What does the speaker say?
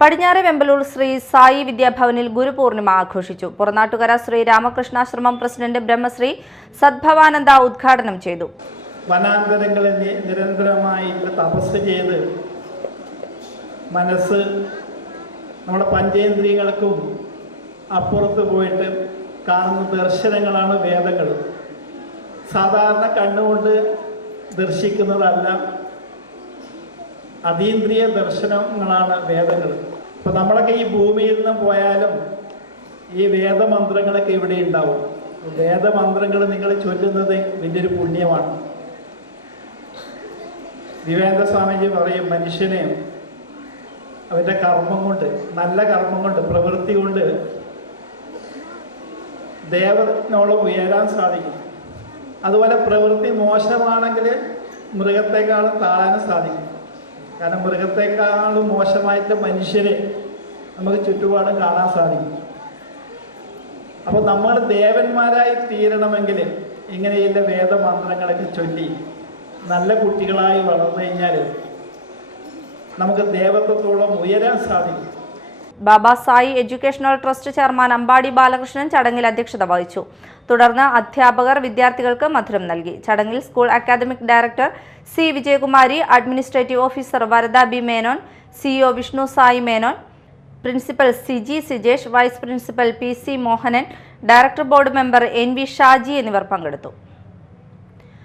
പടിഞ്ഞാറെ വെമ്പലൂർ ശ്രീ സായി വിദ്യാഭവനിൽ ഗുരുപൂർണിമ ആഘോഷിച്ചു. പുറനാട്ടുകര ശ്രീ രാമകൃഷ്ണാശ്രമം പ്രസിഡന്റ് ബ്രഹ്മശ്രീ സദ്ഭവാനന്ദ ഉദ്ഘാടനം ചെയ്തു. വനാന്തരങ്ങളിൽ നിരന്തരമായി തപസ് ചെയ്ത് മനസ്സ് നമ്മുടെ പഞ്ചേന്ദ്രിയങ്ങൾക്കും അപ്പുറത്ത് പോയിട്ട് കാണുന്ന ദർശനങ്ങളാണ് വേദങ്ങൾ. സാധാരണ കണ്ണുകൊണ്ട് ദർശിക്കുന്നതല്ല, അതീന്ദ്രിയ ദർശനങ്ങളാണ് വേദങ്ങൾ. അപ്പോൾ നമ്മളൊക്കെ ഈ ഭൂമിയിൽ നിന്ന് പോയാലും ഈ വേദമന്ത്രങ്ങളൊക്കെ ഇവിടെ ഉണ്ടാവും. വേദമന്ത്രങ്ങൾ നിങ്ങൾ ചൊല്ലുന്നത് വലിയൊരു പുണ്യമാണ്. വിവേകാനന്ദ സ്വാമിജി പറയും, മനുഷ്യനെ അവൻ്റെ കർമ്മം കൊണ്ട്, നല്ല കർമ്മം കൊണ്ട്, പ്രവൃത്തി കൊണ്ട് ദേവനോളം ഉയരാൻ സാധിക്കും. അതുപോലെ പ്രവൃത്തി മോശമാണെങ്കിൽ മൃഗത്തെക്കാളും താഴാനും സാധിക്കും. കാരണം മൃഗത്തെക്കാളും മോശമായിട്ട് മനുഷ്യരെ നമുക്ക് ചുറ്റുപാടും കാണാൻ സാധിക്കും. അപ്പോൾ നമ്മൾ ദേവന്മാരായി തീരണമെങ്കിൽ ഇങ്ങനെയുള്ള വേദമന്ത്രങ്ങളൊക്കെ ചൊല്ലി നല്ല കുട്ടികളായി വളർന്നു കഴിഞ്ഞാൽ നമുക്ക് ദേവത്വത്തോളം ഉയരാൻ സാധിക്കും. Baba Sai educational trust chairman Ambadi Balakrishnan ചടങ്ങിൽ അധ്യക്ഷത വഹിച്ചു. തുടർന്ന് അധ്യാപകർ വിദ്യാർത്ഥികൾക്ക് മധുരം നൽകി. ചടങ്ങിൽ school academic director C Vijayakumari, administrative officer Varada B Menon, CEO Vishnu Sai Menon, principal Siji Sijesh, vice principal P C Mohanan, director board member N V Shaji എന്നിവർ പങ്കെടുത്തു.